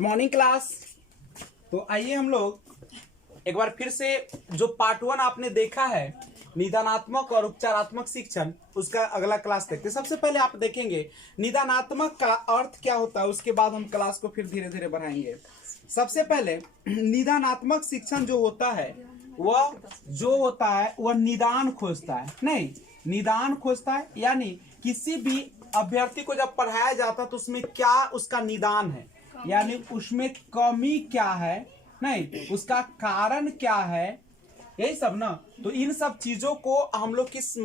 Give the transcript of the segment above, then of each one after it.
Good morning class. तो आइए हम लोग एक बार फिर से जो पार्ट 1 आपने देखा है निदानात्मक और उपचारात्मक शिक्षण, उसका अगला क्लास देखते हैं। सबसे पहले आप देखेंगे निदानात्मक का अर्थ क्या होता है, उसके बाद हम क्लास को फिर धीरे धीरे बढ़ाएंगे। सबसे पहले निदानात्मक शिक्षण जो होता है वह निदान खोजता है। नहीं, निदान खोजता है यानी किसी भी अभ्यर्थी को जब पढ़ाया जाता है तो उसमें क्या उसका निदान है, यानी उसमें कमी क्या है, नहीं उसका कारण क्या है, यही सब ना। तो इन सब चीजों को हम लोग किस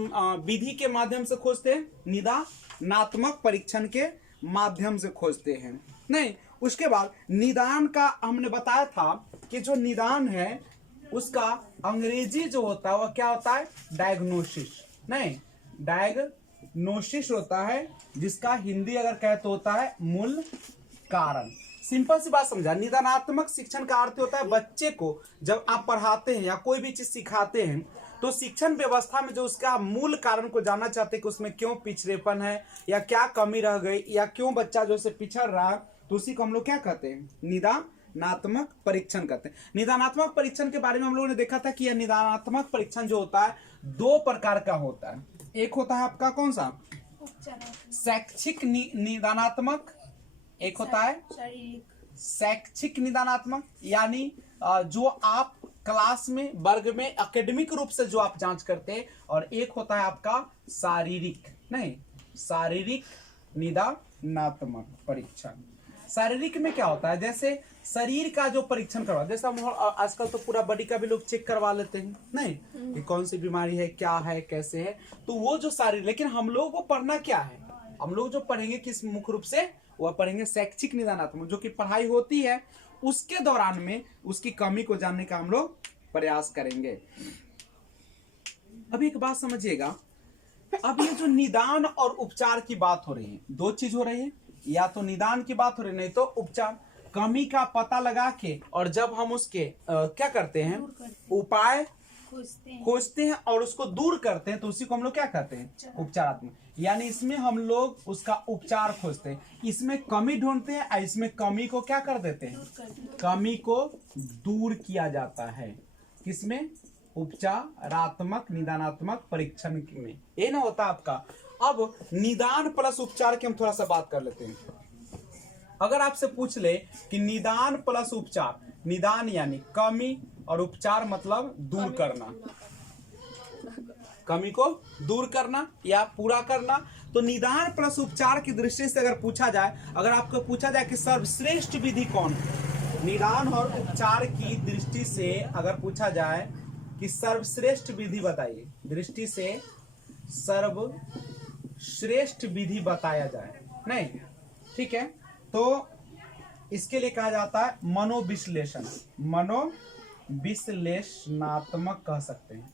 विधि के माध्यम से खोजते हैं? निदानात्मक परीक्षण के माध्यम से खोजते हैं। नहीं, उसके बाद निदान का हमने बताया था कि जो निदान है उसका अंग्रेजी जो होता है वह क्या होता है? डायग्नोसिस। नहीं, डायग्नोसिस होता है, जिसका हिंदी अगर कहे तो होता है मूल कारण। सिंपल सी बात समझा। निदानात्मक शिक्षण का अर्थ होता है बच्चे को जब आप पढ़ाते हैं या कोई भी चीज सिखाते हैं तो शिक्षण व्यवस्था में जो उसका मूल कारण को जानना चाहते हैं कि उसमें क्यों पिछड़ेपन है या क्या कमी रह गई या क्यों बच्चा जो से पिछड़ रहा है, तो उसी को हम लोग क्या कहते हैं? निदानात्मक परीक्षण कहते हैं। निदानात्मक परीक्षण के बारे में हम लोगों ने देखा था कि यह निदानात्मक परीक्षण जो होता है दो प्रकार का होता है। एक होता है आपका कौन सा? शैक्षिक निदानात्मक। एक होता है शैक्षिक निदानात्मक, यानी जो आप क्लास में वर्ग में एकेडमिक रूप से जो आप जांच करते हैं। और एक होता है आपका शारीरिक, नहीं शारीरिक निदानात्मक परीक्षण। शारीरिक में क्या होता है? जैसे शरीर का जो परीक्षण करवा, जैसे हम आजकल तो पूरा बॉडी का भी लोग चेक करवा लेते हैं, नहीं कि कौन सी बीमारी है, क्या है, कैसे है, तो वो जो शारीरिक। लेकिन हम लोगों को पढ़ना क्या है? हम लोग जो पढ़ेंगे किस मुख्य रूप से, वह पढ़ेंगे शैक्षिक निदानात्मक। जो कि पढ़ाई होती है उसके दौरान में उसकी कमी को जानने का हम लोग प्रयास करेंगे। अभी एक बात समझिएगा, अब ये जो निदान और उपचार की बात हो रही है, दो चीज हो रही है, या तो निदान की बात हो रही है, नहीं तो उपचार। कमी का पता लगा के और जब हम उसके क्या करते हैं? उपाय खोजते हैं और उसको दूर करते हैं, तो उसी को हम लोग क्या कहते हैं? उपचारात्मक। यानी इसमें हम लोग उसका उपचार खोजते हैं, इसमें कमी ढूंढते हैं और इसमें कमी को क्या कर देते हैं? कमी को दूर किया जाता है। किसमें? उपचारात्मक निदानात्मक परीक्षण में। ये ना होता आपका। अब निदान प्लस उपचार की हम थोड़ा सा बात कर लेते हैं। अगर आपसे पूछ ले कि निदान प्लस उपचार, निदान यानी कमी और उपचार मतलब दूर करना, कमी को दूर करना या पूरा करना, तो निदान प्लस उपचार की दृष्टि से अगर पूछा जाए, अगर आपको पूछा जाए कि सर्वश्रेष्ठ विधि कौन है, निदान और उपचार की दृष्टि से अगर पूछा जाए कि सर्वश्रेष्ठ विधि बताइए, दृष्टि से सर्वश्रेष्ठ विधि बताया जाए, नहीं ठीक है, तो इसके लिए कहा जाता है मनोविश्लेषण। मनोविश्लेषणात्मक कह सकते हैं।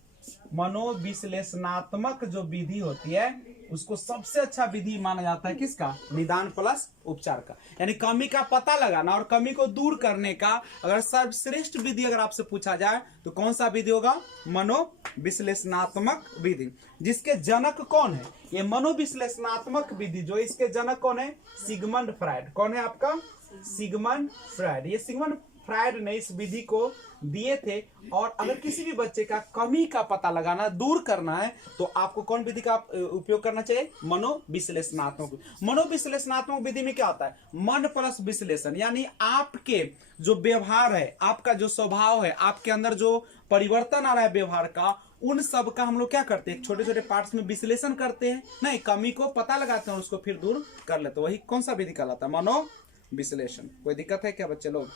मनोविश्लेषणात्मक जो विधि होती है उसको सबसे अच्छा विधि माना जाता है किसका? निदान प्लस उपचार का। यानी कमी का पता लगाना और कमी को दूर करने का अगर सर्वश्रेष्ठ विधि अगर आपसे पूछा जाए तो कौन सा विधि होगा? मनोविश्लेषणात्मक विधि। जिसके जनक कौन है? ये मनोविश्लेषणात्मक विधि जो इसके जनक कौन है? Sigmund Freud. कौन है आपका? Sigmund Freud. ये सिगमंड फ्रायड ने इस विधि को दिए थे। और अगर किसी भी बच्चे का कमी का पता लगाना, दूर करना है, तो आपको कौन विधि का उपयोग करना चाहिए? मनोविश्लेषणात्मक। मनोविश्लेषणात्मक विधि में क्या होता है? मन प्लस विश्लेषण, यानी आपके जो व्यवहार है, आपका जो स्वभाव है, आपके अंदर जो परिवर्तन आ रहा है व्यवहार का, उन सब का हम लोग क्या करते हैं? छोटे छोटे पार्ट्स में विश्लेषण करते हैं, नहीं कमी को पता लगाते हैं और उसको फिर दूर कर लेते हैं। वही कौन सा विधि कहलाता है? मनो विश्लेषण। कोई दिक्कत है क्या बच्चे लोग?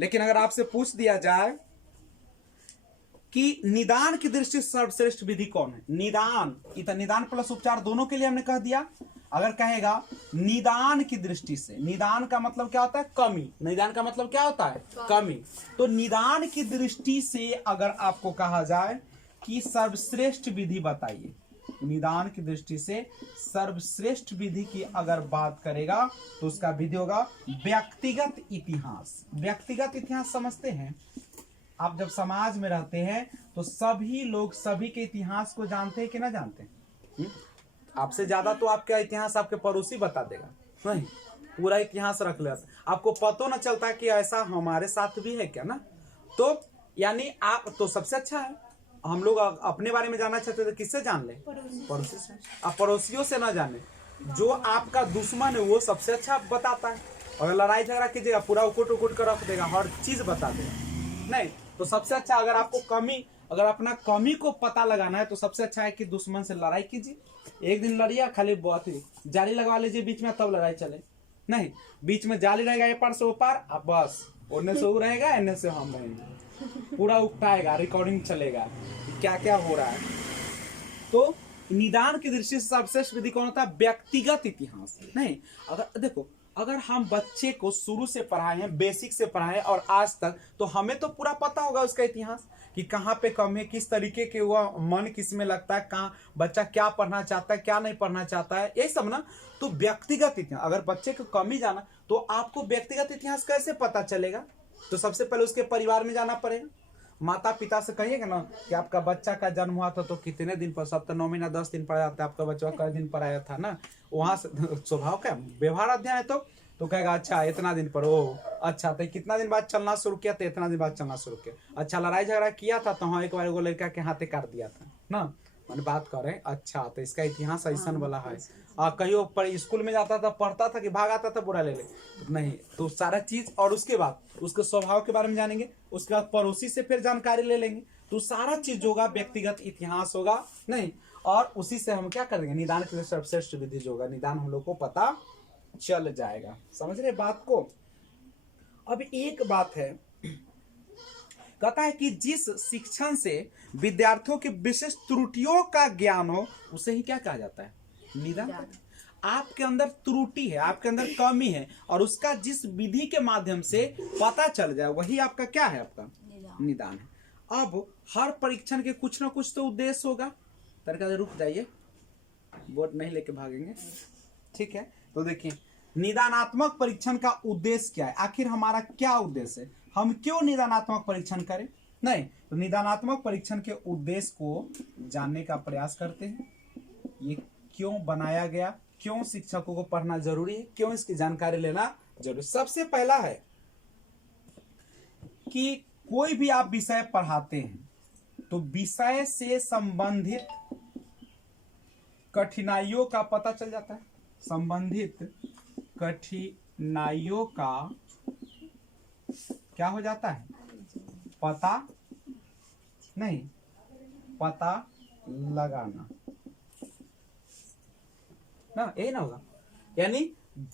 लेकिन अगर आपसे पूछ दिया जाए कि निदान की दृष्टि से सर्वश्रेष्ठ विधि कौन है? निदान प्लस उपचार दोनों के लिए हमने कह दिया। अगर कहेगा निदान की दृष्टि से, निदान का मतलब क्या होता है? कमी। निदान का मतलब क्या होता है? कमी। तो निदान की दृष्टि से अगर आपको कहा जाए कि सर्वश्रेष्ठ विधि बताइए, निदान की दृष्टि से सर्वश्रेष्ठ विधि की अगर बात करेगा तो उसका विधि होगा व्यक्तिगत इतिहास। व्यक्तिगत इतिहास समझते हैं आप? जब समाज में रहते हैं तो सभी लोग सभी के इतिहास को जानते हैं कि ना जानते हैं? आपसे ज्यादा तो आपका इतिहास आपके पड़ोसी बता देगा, नहीं पूरा इतिहास रख लेता, आपको पता न चलता कि ऐसा हमारे साथ भी है क्या ना। तो यानी आप तो सबसे अच्छा है, हम लोग अपने बारे में जानना चाहते तो किससे जान ले, पड़ोसी से। आप पड़ोसियों से ना जाने, जो आपका दुश्मन है वो सबसे अच्छा बताता है। और लड़ाई झगड़ा कीजिएगा पूरा उकुट उकुट कर रख देगा, हर चीज बता देगा। नहीं तो सबसे अच्छा, अगर आपको कमी, अगर अपना कमी को पता लगाना है तो सबसे अच्छा है कि दुश्मन से लड़ाई कीजिए। एक दिन लड़िए, खाली बहुत ही जाली लगवा लीजिए बीच में, तब लड़ाई चले। नहीं, बीच में जाली रहेगा ये पार से वो पार, अब बस उन्ने से वो रहेगा, इन्ने से हम रहेंगे, पूरा उकटाएगा, रिकॉर्डिंग चलेगा क्या क्या हो रहा है। तो निदान की दृष्टि से सर्वश्रेष्ठ विधि कौन होता है? व्यक्तिगत इतिहास। नहीं, अगर देखो, अगर हम बच्चे को शुरू से पढ़ाए हैं, बेसिक से पढ़ाए और आज तक, तो हमें तो पूरा पता होगा उसका इतिहास कि कहाँ पे कम है, किस तरीके के हुआ, मन किस में लगता है, कहाँ बच्चा क्या पढ़ना चाहता है, क्या नहीं पढ़ना चाहता है, यही सब ना। तो व्यक्तिगत इतिहास, अगर बच्चे को कम ही जाना तो आपको व्यक्तिगत इतिहास कैसे पता चलेगा? तो सबसे पहले उसके परिवार में जाना पड़ेगा। माता पिता से कहिएगा ना कि आपका बच्चा का जन्म हुआ था तो कितने दिन पर, सब तो 9 महीना 10 दिन पढ़ा जाता है, आपका बच्चा कई दिन पर आया था ना, वहां से स्वभाव का व्यवहार अध्ययन है तो कहेगा अच्छा इतना दिन पर, ओ अच्छा, तो कितना दिन बाद चलना शुरू किया? तो इतना दिन बाद चलना शुरू किया। अच्छा, लड़ाई झगड़ा किया था तो हाँ एक बार वो लड़का के हाथे काट दिया था ना, मैंने बात कर रहे हैं। अच्छा, तो इसका इतिहास ऐसा वाला है। कहीं पर स्कूल में जाता था, पढ़ता था कि भाग आता था बुरा ले ले, नहीं, तो सारा चीज। और उसके बाद उसके स्वभाव के बारे में जानेंगे, उसके बाद पड़ोसी से फिर जानकारी ले लेंगे, तो सारा चीज होगा व्यक्तिगत इतिहास होगा। नहीं, और उसी से हम क्या कर देंगे, निदान के लिए सर्वश्रेष्ठ विधि जो होगा, निदान हम लोग को पता चल जाएगा। समझ रहे बात को? अब एक बात है, कहता है कि जिस शिक्षण से विद्यार्थियों की विशिष्ट त्रुटियों का ज्ञान हो उसे ही क्या कहा जाता है? निदान। आपके अंदर त्रुटि है, आपके अंदर कमी है, और उसका जिस विधि के माध्यम से पता चल जाए वही आपका क्या है? आपका निदान है। अब हर परीक्षण के कुछ ना कुछ तो उद्देश्य होगा। तरीका रुक जाइए, बोर्ड नहीं लेके भागेंगे, ठीक है? तो देखिए, निदानात्मक परीक्षण का उद्देश्य क्या है? आखिर हमारा क्या उद्देश्य है? हम क्यों निदानात्मक परीक्षण करें? नहीं, तो निदानात्मक परीक्षण के उद्देश्य को जानने का प्रयास करते हैं। ये क्यों बनाया गया, क्यों शिक्षकों को पढ़ना जरूरी है, क्यों इसकी जानकारी लेना जरूरी। सबसे पहला है कि कोई भी आप विषय पढ़ाते हैं तो विषय से संबंधित कठिनाइयों का पता चल जाता है। संबंधित कठिनाइयों का क्या हो जाता है? पता नहीं, पता लगाना ना, यही ना होगा। यानी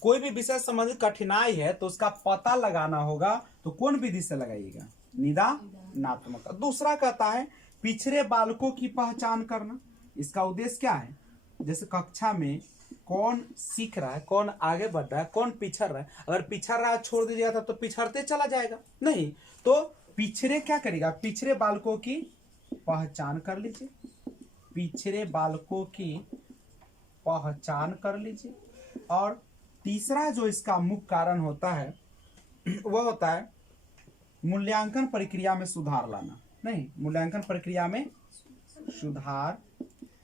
कोई भी विषय संबंधित कठिनाई है तो उसका पता लगाना होगा, तो कौन विधि से लगाइएगा? निदानात्मक। दूसरा कहता है पिछड़े बालकों की पहचान करना। इसका उद्देश्य क्या है? जैसे कक्षा में कौन सीख रहा है, कौन आगे बढ़ रहा है, कौन पिछड़ रहा है। अगर पिछड़ रहा है छोड़ दीजिएगा तो पिछड़ते चला जाएगा। नहीं, तो पिछड़े क्या करेगा? पिछड़े बालकों की पहचान कर लीजिए, पिछड़े बालकों की पहचान कर लीजिए। और तीसरा जो इसका मुख्य कारण होता है वह होता है मूल्यांकन प्रक्रिया में सुधार लाना। नहीं, मूल्यांकन प्रक्रिया में सुधार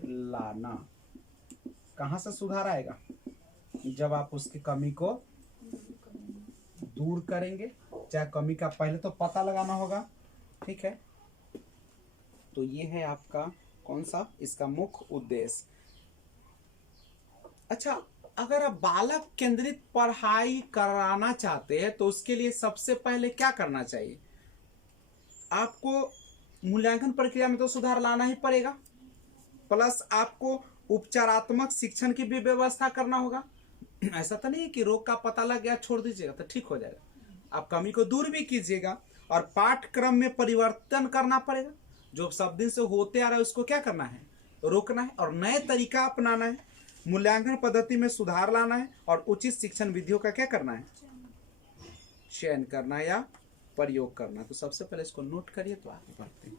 लाना। कहां से सुधार आएगा? जब आप उसकी कमी को दूर करेंगे। चाहे कमी का पहले तो पता लगाना होगा, ठीक है? तो ये है आपका कौन सा, इसका मुख्य उद्देश्य। अच्छा, अगर आप बालक केंद्रित पढ़ाई कराना चाहते हैं तो उसके लिए सबसे पहले क्या करना चाहिए? आपको मूल्यांकन प्रक्रिया में तो सुधार लाना ही पड़ेगा, प्लस आपको उपचारात्मक शिक्षण की भी व्यवस्था करना होगा। ऐसा तो नहीं कि रोग का पता लग गया छोड़ दीजिएगा तो ठीक हो जाएगा। आप कमी को दूर भी कीजिएगा और पाठ्यक्रम में परिवर्तन करना पड़ेगा। जो सब दिन से होते आ रहा है उसको क्या करना है? रोकना है और नए तरीका अपनाना है। मूल्यांकन पद्धति में सुधार लाना है और उचित शिक्षण विधियों का क्या करना है? चयन करना है या प्रयोग करना। तो सबसे पहले इसको नोट करिए तो आगे बढ़ते हैं।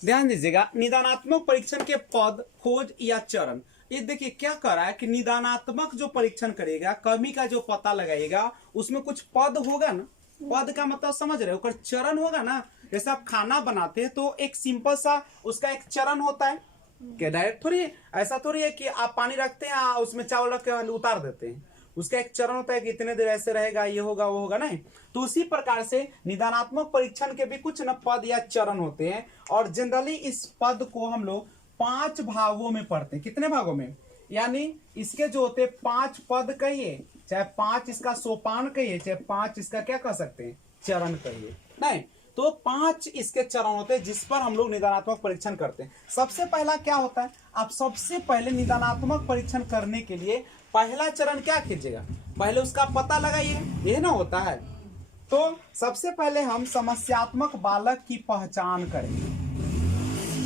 ध्यान दीजिएगा, निदानात्मक परीक्षण के पद, खोज या चरण। ये देखिए क्या कर रहा है कि निदानात्मक जो परीक्षण करेगा, कमी का जो पता लगाएगा, उसमें कुछ पद होगा ना। पद का मतलब समझ रहे हो? चरण होगा ना। जैसे आप खाना बनाते हैं तो एक सिंपल सा उसका एक चरण होता है कि डायरेक्ट थोड़ी, ऐसा थोड़ी है कि आप पानी रखते हैं उसमें चावल रख के उतार देते हैं। उसका एक चरण होता है कि इतने देर ऐसे रहेगा, ये होगा वो होगा, नहीं। तो उसी प्रकार से निदानात्मक परीक्षण के भी कुछ न पद या चरण होते हैं, और जनरली इस पद को हम लोग 5 भागों में पढ़ते हैं। कितने भागों में? यानी इसके जो होते 5 पद कहिए, चाहे 5 इसका सोपान कहिए, चाहे 5 इसका क्या कह सकते हैं, चरण कहिए, नहीं। तो 5 इसके चरण होते हैं जिस पर हम लोग निदानात्मक परीक्षण करते हैं। सबसे पहला क्या होता है, आप सबसे पहले निदानात्मक परीक्षण करने के लिए पहला चरण क्या कीजिएगा, पहले उसका पता लगाइए, यह ना होता है। तो सबसे पहले हम समस्यात्मक बालक की पहचान करेंगे।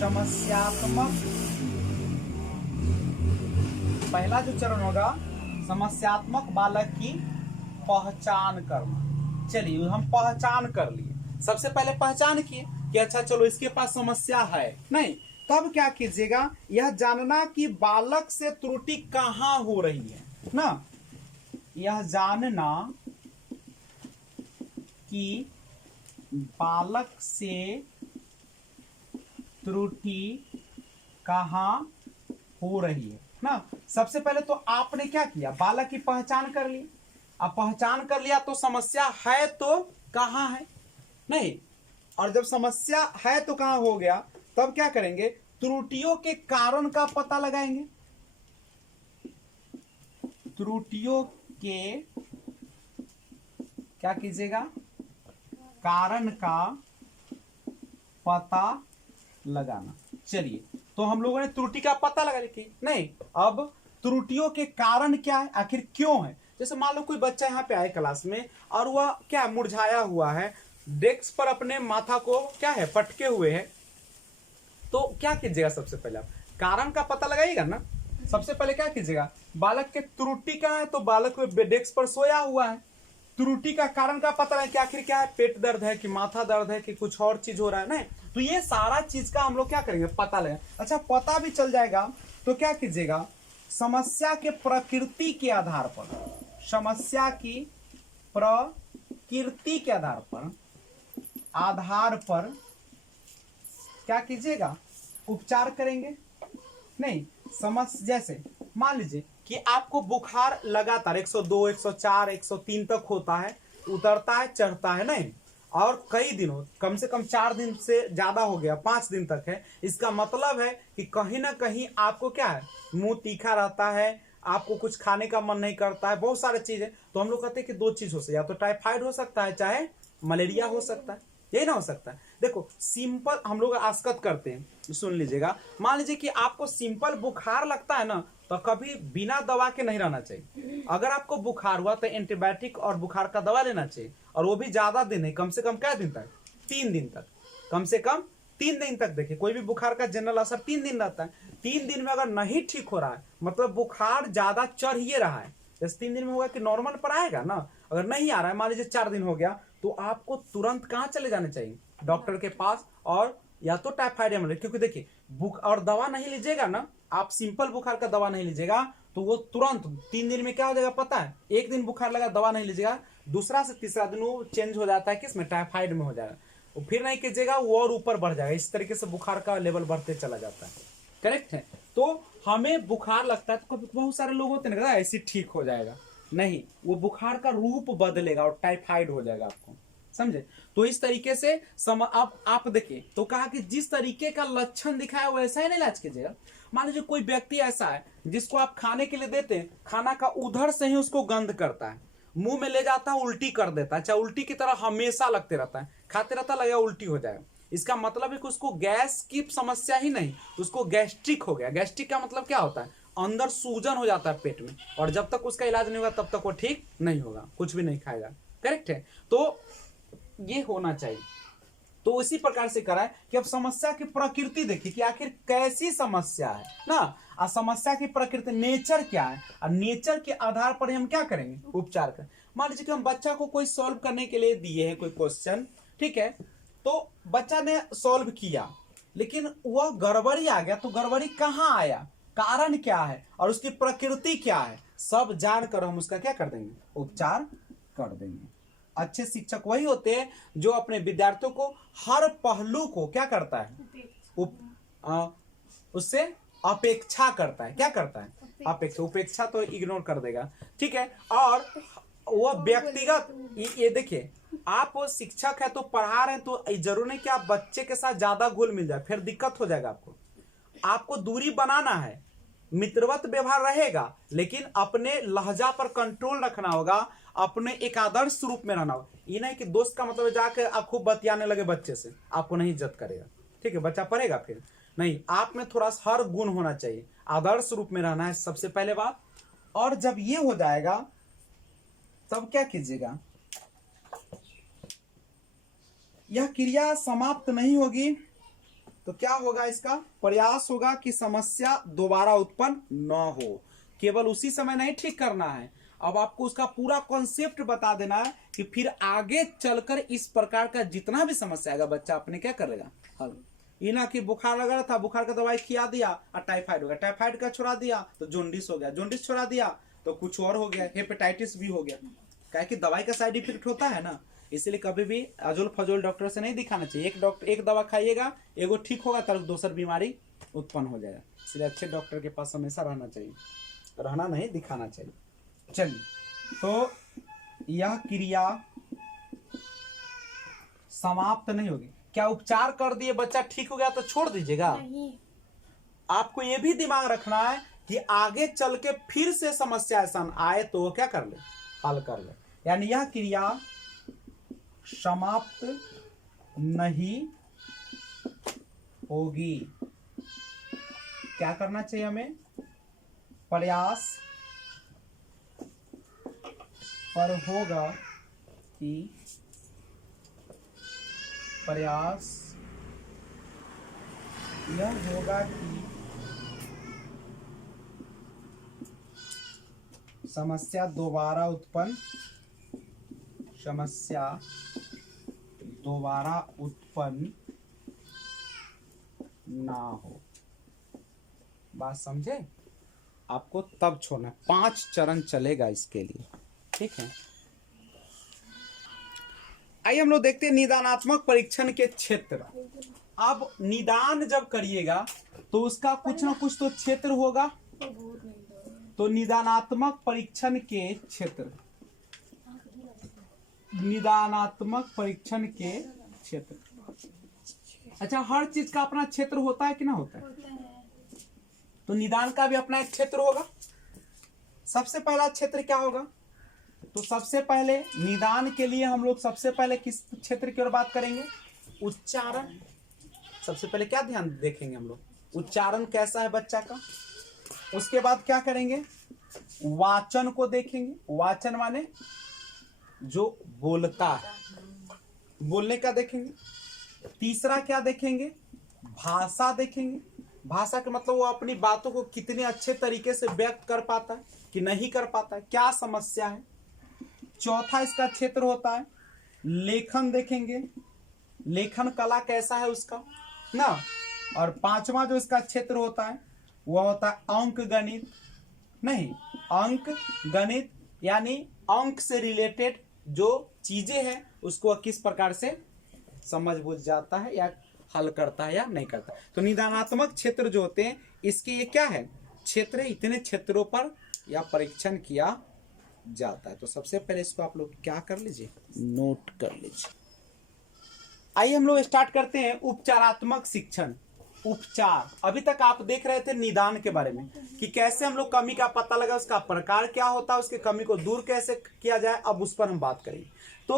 समस्यात्मक पहला जो चरण होगा, समस्यात्मक बालक की पहचान करना। चलिए हम पहचान कर लिए, सबसे पहले पहचान किए कि अच्छा चलो इसके पास समस्या है, नहीं। तब क्या कीजिएगा, यह जानना कि बालक से त्रुटि कहां हो रही है ना, यह जानना कि बालक से त्रुटि कहां हो रही है ना। सबसे पहले तो आपने क्या किया, बालक की पहचान कर ली। अब पहचान कर लिया तो समस्या है तो कहां है, नहीं। और जब समस्या है तो कहां हो गया, तब क्या करेंगे, त्रुटियों के कारण का पता लगाएंगे। त्रुटियों के क्या कीजिएगा, कारण का पता लगाना। चलिए तो हम लोगों ने त्रुटि का पता लगा लिया, नहीं। अब त्रुटियों के कारण क्या है, आखिर क्यों है। जैसे मान लो कोई बच्चा यहाँ पे आए क्लास में और वह क्या मुरझाया हुआ है, डेस्क पर अपने माथा को क्या है पटके हुए है, तो क्या कीजिएगा, सबसे पहले आप कारण का पता लगाइएगा ना। सबसे पहले क्या कीजिएगा, बालक के त्रुटि कहाँ है, तो बालक डेस्क पर सोया हुआ है, त्रुटि का कारण का पता है कि आखिर क्या है, पेट दर्द है कि माथा दर्द है कि कुछ और चीज हो रहा है, नहीं। तो ये सारा चीज का हम लोग क्या करेंगे, पता लगा। अच्छा पता भी चल जाएगा तो क्या कीजिएगा, समस्या के प्रकृति के आधार पर, समस्या की प्रकृति के आधार पर क्या कीजिएगा, उपचार करेंगे, नहीं। जैसे मान लीजिए कि आपको बुखार लगातार 102, 104, 103 तक होता है, उतरता है चढ़ता है, नहीं। और कई दिनों, कम से कम 4 दिन से ज्यादा हो गया, 5 दिन तक है, इसका मतलब है कि कहीं ना कहीं आपको क्या है, मुंह तीखा रहता है, आपको कुछ खाने का मन नहीं करता है, बहुत सारी चीजें। तो हम लोग कहते हैं कि 2 चीज हो सकती है, या तो टाइफाइड हो सकता है, चाहे मलेरिया हो सकता है, यही ना हो सकता है। देखो सिंपल हम लोग आस्कत करते हैं, सुन लीजिएगा। मान लीजिए कि आपको सिंपल बुखार लगता है ना, तो कभी बिना दवा के नहीं रहना चाहिए। अगर आपको बुखार हुआ तो एंटीबायोटिक और बुखार का दवा लेना चाहिए, और वो भी ज्यादा दिन नहीं, कम से कम क्या दिन तक, 3 दिन तक, कम से कम 3 दिन तक। देखिए कोई भी बुखार का जनरल असर 3 दिन रहता है। 3 दिन में अगर नहीं ठीक हो रहा है, मतलब बुखार ज्यादा चढ़ ही रहा है, जैसे 3 दिन में होगा कि नॉर्मल पर आएगा ना। अगर नहीं आ रहा है, मान लीजिए 4 दिन हो गया, तो आपको तुरंत कहाँ चले जाने चाहिए, डॉक्टर के पास, और या तो टाइफाइड या मलेरिया। क्योंकि देखिए और दवा नहीं लीजिएगा ना, आप सिंपल बुखार का दवा नहीं लीजिएगा तो वो तुरंत 3 दिन में क्या हो जाएगा पता है, एक दिन बुखार लगा दवा नहीं लीजिएगा, दूसरा से तीसरा दिन वो चेंज हो जाता है किसमें, टाइफाइड में हो जाएगा। वो फिर नहीं कीजिएगा, वो और ऊपर बढ़ जाएगा। इस तरीके से बुखार का लेवल बढ़ते चला जाता है। करेक्ट है। तो हमें बुखार लगता है तो बहुत सारे लोग होते हैं ऐसे ठीक हो जाएगा, नहीं, वो बुखार का रूप बदलेगा और टाइफाइड हो जाएगा, आपको समझे। तो इस तरीके से आप देखिए, तो कहा कि जिस तरीके का लक्षण दिखाया वैसा ही नहीं इलाज कीजिएगा। मान लीजिए कोई व्यक्ति ऐसा है जिसको आप खाने के लिए देते हैं, खाना का उधर से ही उसको गंध करता है, मुंह में ले जाता है उल्टी कर देता है, चाहे उल्टी की तरह हमेशा लगते रहता है, खाते रहता लगेगा उल्टी हो जाएगा। इसका मतलब है कि उसको गैस की समस्या ही नहीं, उसको गैस्ट्रिक हो गया। गैस्ट्रिक का मतलब क्या होता है, अंदर सूजन हो जाता है पेट में, और जब तक उसका इलाज नहीं होगा तब तक वो ठीक नहीं होगा, कुछ भी नहीं खाएगा। करेक्ट है। तो ये होना चाहिए। तो इसी प्रकार से करा है कि अब समस्या की प्रकृति देखिए कि आखिर कैसी समस्या है ना, समस्या की प्रकृति नेचर क्या है, और नेचर के आधार पर हम क्या करेंगे, उपचार करें। मान लीजिए कि हम बच्चा को कोई सॉल्व करने के लिए दिए हैं कोई क्वेश्चन, ठीक है, तो बच्चा ने सॉल्व किया लेकिन वह गड़बड़ी आ गया, तो गड़बड़ी कहाँ आया, कारण क्या है और उसकी प्रकृति क्या है, सब जानकर हम उसका क्या कर देंगे, उपचार कर देंगे। अच्छे शिक्षक वही होते हैं जो अपने विद्यार्थियों को हर पहलू को क्या करता है, उससे अपेक्षा करता है। क्या करता है? अपेक्षा। उपेक्षा तो इग्नोर कर देगा, ठीक है। और वह व्यक्तिगत, ये देखिए, आप शिक्षक है तो पढ़ा रहे हैं, तो जरूर नहीं कि आप बच्चे के साथ ज्यादा घुल मिल जाए, फिर दिक्कत हो जाएगा। आपको दूरी बनाना है, मित्रवत व्यवहार रहेगा, लेकिन अपने लहजा पर कंट्रोल रखना होगा, अपने एक आदर्श रूप में रहना होगा। ये नहीं कि दोस्त का मतलब जाके आप खूब बतियाने लगे बच्चे से, आपको नहीं इज्जत करेगा, ठीक है, बच्चा पढ़ेगा फिर नहीं। आप में थोड़ा सा हर गुण होना चाहिए, आदर्श रूप में रहना है सबसे पहले बात। और जब ये हो जाएगा तब क्या कीजिएगा, यह क्रिया समाप्त नहीं होगी तो क्या होगा, इसका प्रयास होगा कि समस्या दोबारा उत्पन्न न हो। केवल उसी समय नहीं ठीक करना है, अब आपको उसका पूरा कॉन्सेप्ट बता देना है कि फिर आगे चलकर इस प्रकार का जितना भी समस्या आएगा बच्चा अपने क्या करेगा, हल। ये ना कि बुखार लगा रहा था, बुखार का दवाई खिला दिया और टाइफाइड हो गया, टाइफाइड का छोड़ा दिया तो जोंडिस हो गया, जोंडिस छोड़ा दिया तो कुछ और हो गया, हेपेटाइटिस भी हो गया। क्या कि दवाई का साइड इफेक्ट होता है ना, इसलिए कभी भी अजोल फजोल डॉक्टर से नहीं दिखाना चाहिए। एक दवा खाइएगा, एगो ठीक होगा तब दूसर बीमारी उत्पन्न हो जाएगा। इसलिए अच्छे डॉक्टर के पास हमेशा रहना चाहिए, रहना नहीं दिखाना चाहिए। चलिए, तो यह क्रिया समाप्त नहीं होगी। क्या उपचार कर दिए बच्चा ठीक हो गया तो छोड़ दीजिएगा? आपको यह भी दिमाग रखना है कि आगे चल के फिर से समस्या ऐसा आए तो वो क्या कर ले, हल कर ले। यानी यह क्रिया समाप्त नहीं होगी। क्या करना चाहिए हमें? प्रयास पर होगा कि प्रयास यह होगा कि समस्या दोबारा उत्पन्न ना हो। बात समझे? आपको तब छोड़ना है, 5 चरण चलेगा इसके लिए, ठीक है। आइए हम लोग देखते हैं निदानात्मक परीक्षण के क्षेत्र। अब निदान जब करिएगा तो उसका कुछ ना कुछ तो क्षेत्र होगा, तो निदानात्मक परीक्षण के क्षेत्र, निदानात्मक परीक्षण के क्षेत्र। अच्छा, हर चीज का अपना क्षेत्र होता है कि ना होता है? तो निदान का भी अपना एक क्षेत्र होगा। सबसे पहला क्षेत्र क्या होगा? तो सबसे पहले निदान के लिए हम लोग सबसे पहले किस क्षेत्र की ओर बात करेंगे? उच्चारण। सबसे पहले क्या ध्यान देखेंगे हम लोग? उच्चारण कैसा है बच्चा का। उसके बाद क्या करेंगे? वाचन को देखेंगे। वाचन माने जो बोलता है, बोलने का देखेंगे। तीसरा क्या देखेंगे? भाषा देखेंगे। भाषा का मतलब वो अपनी बातों को कितने अच्छे तरीके से व्यक्त कर पाता है कि नहीं कर पाता है, क्या समस्या है। चौथा इसका क्षेत्र होता है लेखन देखेंगे, लेखन कला कैसा है उसका ना। और पांचवा जो इसका क्षेत्र होता है वह होता है अंक गणित। नहीं, अंक गणित यानी अंक से रिलेटेड जो चीजें हैं उसको किस प्रकार से समझ बुझ जाता है या हल करता है या नहीं करता। तो निदानात्मक क्षेत्र जो होते हैं इसके ये क्या है? क्षेत्र। इतने क्षेत्रों पर यह परीक्षण किया जाता है। तो सबसे पहले इसको आप लोग क्या कर लीजिए, नोट कर लीजिए। आइए हम लोग स्टार्ट करते हैं उपचारात्मक शिक्षण। उपचार, अभी तक आप देख रहे थे निदान के बारे में कि कैसे हम लोग कमी का पता लगा, उसका प्रकार क्या होता है, उसके कमी को दूर कैसे किया जाए, अब उस पर हम बात करेंगे। तो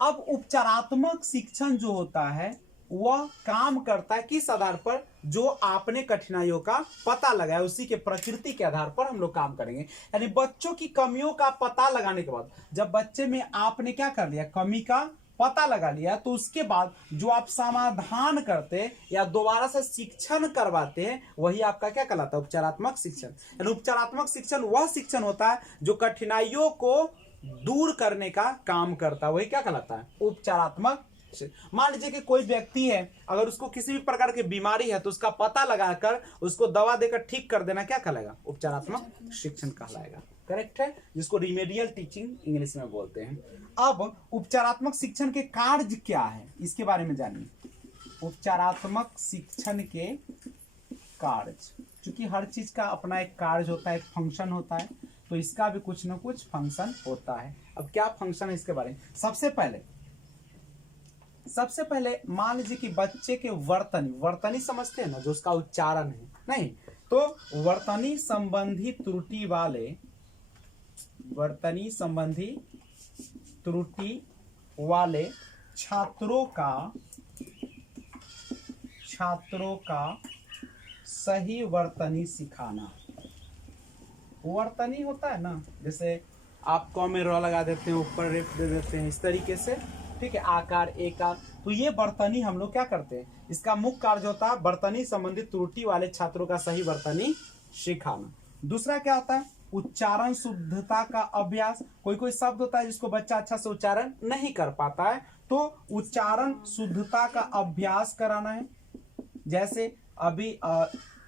अब उपचारात्मक शिक्षण जो होता है वह काम करता है किस आधार पर? जो आपने कठिनाइयों का पता लगाया उसी के प्रकृति के आधार पर हम लोग काम करेंगे। यानी बच्चों की कमियों का पता लगाने के बाद, जब बच्चे में आपने क्या कर लिया, कमी का पता लगा लिया, तो उसके बाद जो आप समाधान करते या दोबारा से शिक्षण करवाते हैं वही आपका क्या कहलाता है? उपचारात्मक शिक्षण। यानी उपचारात्मक शिक्षण वह शिक्षण होता है जो कठिनाइयों को दूर करने का काम करता है, वही क्या कहलाता है? उपचारात्मक। मान लीजिए कि कोई व्यक्ति है, अगर उसको किसी भी प्रकार की बीमारी है तो उसका पता लगाकर उसको दवा देकर ठीक कर देना क्या कहलाएगा? उपचारात्मक शिक्षण कहलाएगा। करेक्ट है, जिसको रिमेडियल टीचिंग इंग्लिश में बोलते हैं। अब उपचारात्मक शिक्षण के कार्य क्या है इसके बारे में जानिए। उपचारात्मक शिक्षण के कार्य, क्योंकि हर चीज का अपना एक कार्य होता है, एक फंक्शन होता है, तो इसका भी कुछ ना कुछ फंक्शन होता है। अब क्या फंक्शन है इसके बारे में, सबसे पहले मान लीजिए कि बच्चे के वर्तनी समझते हैं ना, जो उसका उच्चारण है, नहीं तो वर्तनी संबंधी त्रुटि वाले छात्रों का सही वर्तनी सिखाना। वर्तनी होता है ना, जैसे आप क में र लगा देते हैं, ऊपर रेफ दे देते हैं, इस तरीके से, ठीक है, आकार एकार, तो ये वर्तनी हम लोग क्या करते हैं, इसका मुख्य कार्य होता है वर्तनी संबंधित त्रुटि वाले छात्रों का सही वर्तनी सिखाना। दूसरा क्या होता है, उच्चारण शुद्धता का अभ्यास। कोई कोई शब्द होता है जिसको बच्चा अच्छा से उच्चारण नहीं कर पाता है, तो उच्चारण शुद्धता का अभ्यास कराना है। जैसे अभी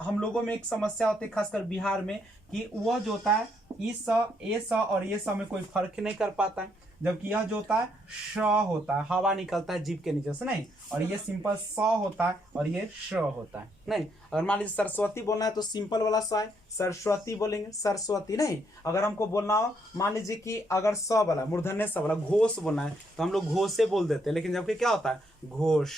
हम लोगों में एक समस्या होती है, खासकर बिहार में, कि वह जो होता है ई स ए स और ये स में कोई फर्क नहीं कर पाता है, जबकि यह जो होता है श होता है, हवा निकलता है जीभ के नीचे से, नहीं, और ये सिंपल स होता है और ये श होता है, नहीं। अगर मान लीजिए सरस्वती बोलना है तो सिंपल वाला स है, सरस्वती बोलेंगे, सरस्वती नहीं। अगर हमको बोलना हो, मान लीजिए कि अगर स वाला मूर्धन्य स वाला घोष बोलना है तो हम लोग घोषे बोल देते हैं, लेकिन जबकि क्या होता है घोष,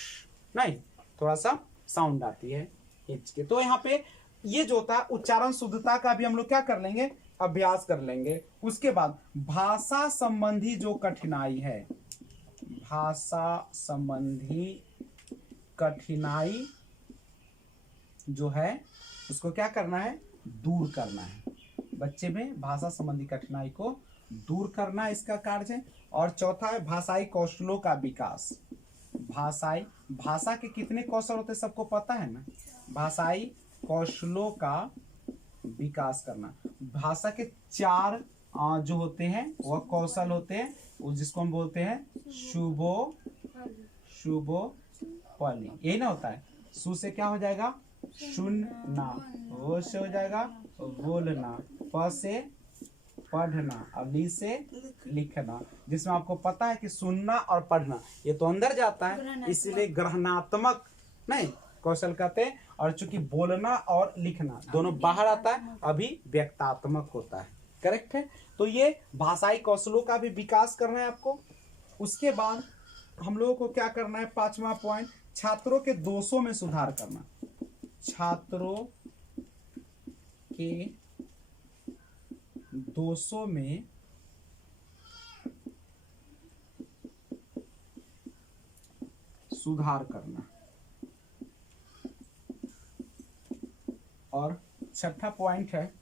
नहीं, थोड़ा सा साउंड आती है हिच के। तो यहाँ पे ये जो होता है उच्चारण शुद्धता का भी हम लोग क्या कर लेंगे, अभ्यास कर लेंगे। उसके बाद भाषा संबंधी जो कठिनाई है, भाषा संबंधी कठिनाई जो है उसको क्या करना है, दूर करना है। बच्चे में भाषा संबंधी कठिनाई को दूर करना इसका कार्य है। और चौथा है भाषाई कौशलों का विकास। भाषा के कितने कौशल होते हैं सबको पता है ना, भाषाई कौशलों का विकास करना। भाषा के 4 जो होते हैं वह कौशल होते हैं, जिसको हम बोलते हैं शुभोपलि, यही ना होता है। सु से क्या हो जाएगा, सुनना, वो से हो जाएगा बोलना, प से पढ़ना, और ली से लिखना, जिसमें आपको पता है कि सुनना और पढ़ना ये तो अंदर जाता है, इसलिए ग्रहणात्मक नहीं कौशल कहते हैं। और चूंकि बोलना और लिखना दोनों बाहर आता है, अभी व्यक्तात्मक होता है, करेक्ट है। तो ये भाषाई कौशलों का भी विकास करना है आपको। उसके बाद हम लोगों को क्या करना है, 5वां पॉइंट, छात्रों के दोषों में सुधार करना। छात्रों के दोषों में सुधार करना। और 6ठा पॉइंट है,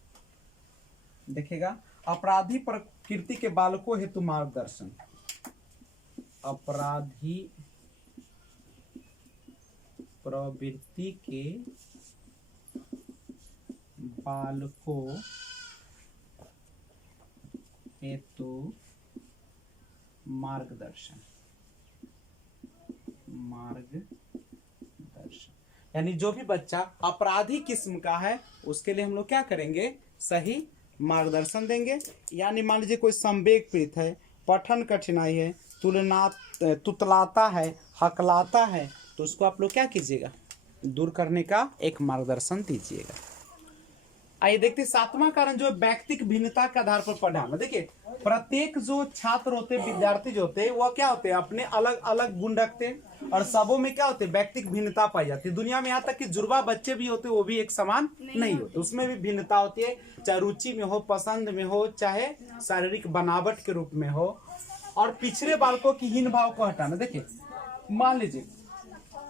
देखिएगा, अपराधी प्रकृति के बालकों हेतु मार्गदर्शन। अपराधी प्रवृत्ति के बालकों हेतु मार्गदर्शन। यानी जो भी बच्चा अपराधी किस्म का है उसके लिए हम लोग क्या करेंगे, सही मार्गदर्शन देंगे। यानी मान लीजिए कोई संवेग पीड़ित है, पठन कठिनाई है, तुतलाता है, हकलाता है, तो उसको आप लोग क्या कीजिएगा, दूर करने का एक मार्गदर्शन दीजिएगा। आइए देखते हैं 7वां कारण जो है व्यक्तिक भिन्नता के आधार पर पढ़ाना। देखिए प्रत्येक जो छात्र होते हैं, विद्यार्थी जो होते हैं, वह क्या होते हैं, अपने अलग अलग गुण रखते हैं, और सबों में क्या होते हैं, व्यक्तिक भिन्नता पाई जाती है। दुनिया में यहाँ तक कि जुड़वा बच्चे भी होते हैं, वो भी एक समान नहीं होते, उसमें भी भिन्नता होती है, चाहे रुचि में हो, पसंद में हो, चाहे शारीरिक बनावट के रूप में हो। और पिछड़े बालकों की हीन भाव को हटाना। देखिए मान लीजिए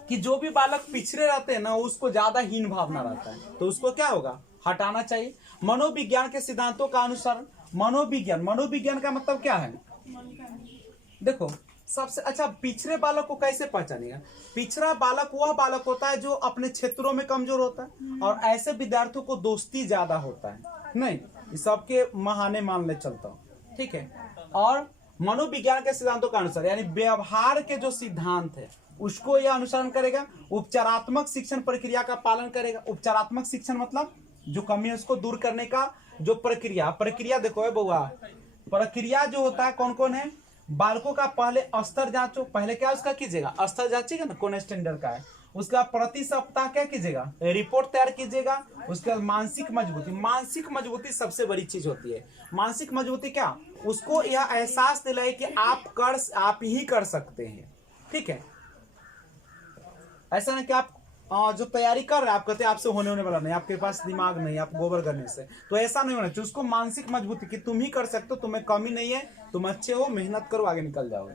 कि जो भी बालक पिछड़े रहते हैं ना, उसको ज्यादा हीन भावना रहता है, तो उसको क्या होगा, हटाना चाहिए। मनोविज्ञान के सिद्धांतों का अनुसरण। मनोविज्ञान का मतलब क्या है, देखो सबसे अच्छा पिछड़े बालक को कैसे पहचानेगा। पिछड़ा बालक वह बालक होता है जो अपने क्षेत्रों में कमजोर होता है, और ऐसे विद्यार्थियों को दोस्ती ज्यादा होता है, नहीं सबके महाने मान ले चलता हूँ, ठीक है। और मनोविज्ञान के सिद्धांतों का अनुसार यानी व्यवहार के जो सिद्धांत है उसको यह अनुसरण करेगा। उपचारात्मक शिक्षण प्रक्रिया का पालन करेगा। उपचारात्मक शिक्षण मतलब जो कमी है उसको दूर करने का जो प्रक्रिया देखो है बउआ, प्रक्रिया जो होता है कौन कौन है, बालकों का पहले स्तर जांचो। पहले क्या उसका कीजिएगा, स्तर जांचिएगा ना कौन स्टैंडर्ड का है, उसके बाद प्रति सप्ताह क्या कीजिएगा, रिपोर्ट तैयार कीजिएगा। उसके बाद मानसिक मजबूती, मानसिक मजबूती सबसे बड़ी चीज होती है। मानसिक मजबूती क्या, उसको यह एहसास दिलाए कि आप ही कर सकते हैं। ठीक है, ऐसा ना कि आप जो तैयारी कर रहे हैं आप कहते हैं आपसे होने वाला नहीं, आपके पास दिमाग नहीं, आप गोबर करने से, तो ऐसा नहीं होना चाहिए। उसको मानसिक मजबूती कि तुम ही कर सकते हो, तुम्हें कमी नहीं है, तुम अच्छे हो, मेहनत करो, आगे निकल जाओगे।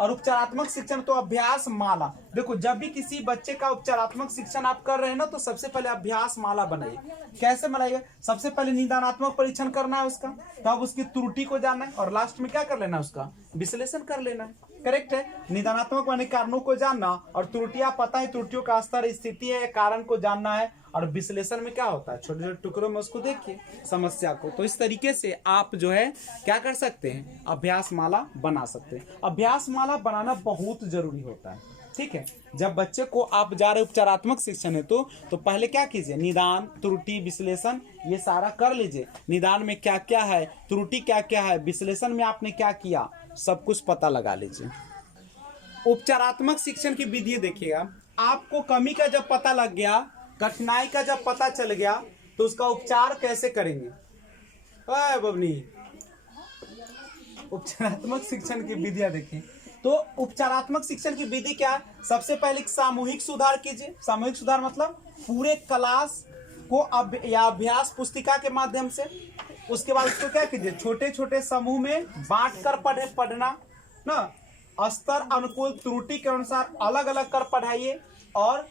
और उपचारात्मक शिक्षण तो अभ्यास माला, देखो जब भी किसी बच्चे का उपचारात्मक शिक्षण आप कर रहे हैं ना, तो सबसे पहले अभ्यास माला बनाइए। कैसे बनाइए, सबसे पहले निदानात्मक परीक्षण करना है उसका, तब उसकी त्रुटि को जानना है, और लास्ट में क्या कर लेना है, उसका विश्लेषण कर लेना है। करेक्ट है, निदानात्मक माने कारणों को जानना, और त्रुटियां पता है, त्रुटियों का स्तर, स्थिति है, कारण को जानना है, और विश्लेषण में क्या होता है, छोटे छोटे टुकड़ों में उसको देखिए समस्या को। तो इस तरीके से आप जो है क्या कर सकते हैं, अभ्यास माला बना सकते हैं। अभ्यास माला बनाना बहुत जरूरी होता है। ठीक है, जब बच्चे को आप जा रहे उपचारात्मक शिक्षण है तो पहले क्या कीजिए, निदान, त्रुटि, विश्लेषण ये सारा कर लीजिए। निदान में क्या क्या है, त्रुटि क्या क्या है, विश्लेषण में आपने क्या किया, सब कुछ पता लगा लीजिए। उपचारात्मक शिक्षण की विधि देखिएगा, आपको कमी का जब पता लग गया, कठिनाई का जब पता चल गया, तो उसका उपचार कैसे करेंगे। बबनी, उपचारात्मक शिक्षण की विधियां देखें तो उपचारात्मक शिक्षण की विधि क्या है, सबसे पहले सामूहिक सुधार कीजिए। सामूहिक सुधार मतलब पूरे क्लास को अभ्यास पुस्तिका के माध्यम से, उसके बाद उसको क्या कीजिए, छोटे छोटे समूह में बांट कर पढ़ना ना, स्तर अनुकूल त्रुटि के अनुसार अलग अलग कर पढ़ाइए। और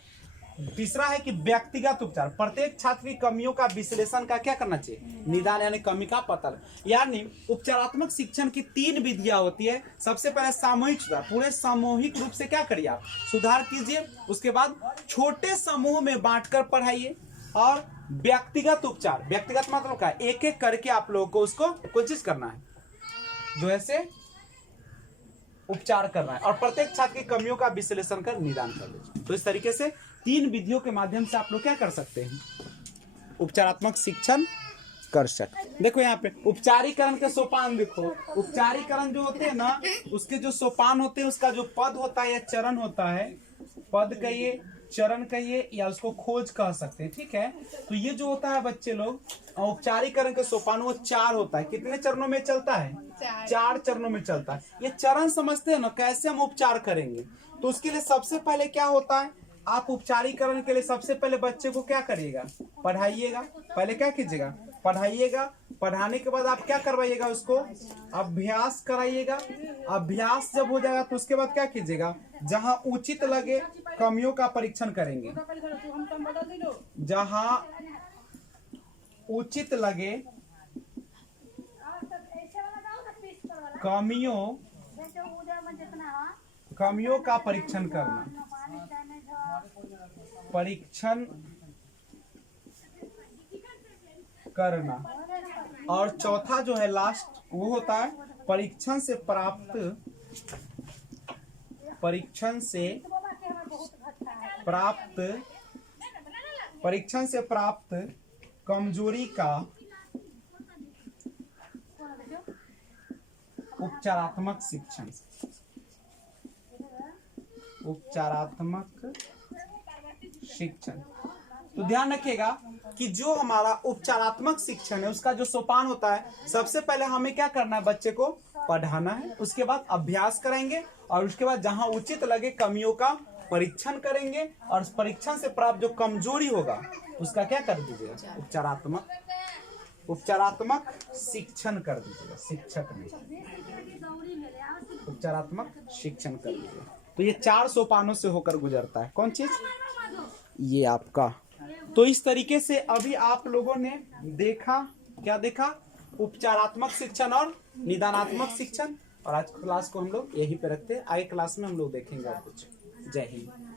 तीसरा है कि व्यक्तिगत उपचार, प्रत्येक छात्र की कमियों का विश्लेषण का क्या करना चाहिए, निदान यानी कमी का पता। यानी उपचारात्मक शिक्षण की 3 विधियां होती है। सबसे पहले सामूहिक सुधार, पूरे सामूहिक रूप से क्या करिए आप, सुधार कीजिए। उसके बाद छोटे समूह में बांटकर पढ़ाइए। और व्यक्तिगत उपचार, व्यक्तिगत मतलब क्या, एक एक करके आप लोगों को उसको कोशिश करना है, जो ऐसे उपचार करना है, और प्रत्येक छात्र की कमियों का विश्लेषण कर निदान कर लीजिए। तो इस तरीके से 3 विधियों के माध्यम से आप लोग क्या कर सकते हैं, उपचारात्मक शिक्षण कर सकते। देखो यहाँ पे उपचारीकरण के सोपान देखो, उपचारीकरण जो होते हैं ना, उसके जो सोपान होते हैं, उसका जो पद होता है या चरण होता है, पद कहिए, चरण कहिए, या उसको खोज कह सकते हैं। ठीक है, तो ये जो होता है बच्चे लोग, औपचारिकरण के सोपान वो 4 होता है। कितने चरणों में चलता है, 4 चरणों में चलता है। ये चरण समझते हैं ना, कैसे हम उपचार करेंगे। तो उसके लिए सबसे पहले क्या होता है, आप उपचारीकरण के लिए सबसे पहले बच्चे को क्या करिएगा, पढ़ाइएगा। पहले क्या कीजिएगा, पढ़ाइएगा। पढ़ाने के बाद आप क्या करवाइएगा, उसको अभ्यास कराइएगा। अभ्यास जब हो जाएगा तो उसके बाद क्या कीजिएगा, जहां उचित लगे कमियों का परीक्षण करेंगे। जहां उचित लगे कमियों का परीक्षण करना, परीक्षण करना। और चौथा जो है लास्ट, वो होता है परीक्षण से प्राप्त कमजोरी का उपचारात्मक शिक्षण। तो ध्यान रखिएगा कि जो हमारा उपचारात्मक शिक्षण है, उसका जो सोपान होता है, सबसे पहले हमें क्या करना है, बच्चे को पढ़ाना है। उसके बाद अभ्यास कराएंगे, और उसके बाद जहां उचित लगे कमियों का परीक्षण करेंगे, और परीक्षण से प्राप्त जो कमजोरी होगा उसका क्या कर दीजिएगा, उपचारात्मक शिक्षण कर दीजिएगा। शिक्षक नहीं, उपचारात्मक शिक्षण कर दीजिएगा। तो ये 4 सोपानों से होकर गुजरता है। कौन चीज, ये आपका। तो इस तरीके से अभी आप लोगों ने देखा, क्या देखा, उपचारात्मक शिक्षण और निदानात्मक शिक्षण। और आज क्लास को हम लोग यहीं पे रखते हैं, आगे क्लास में हम लोग देखेंगे और कुछ। जय हिंद।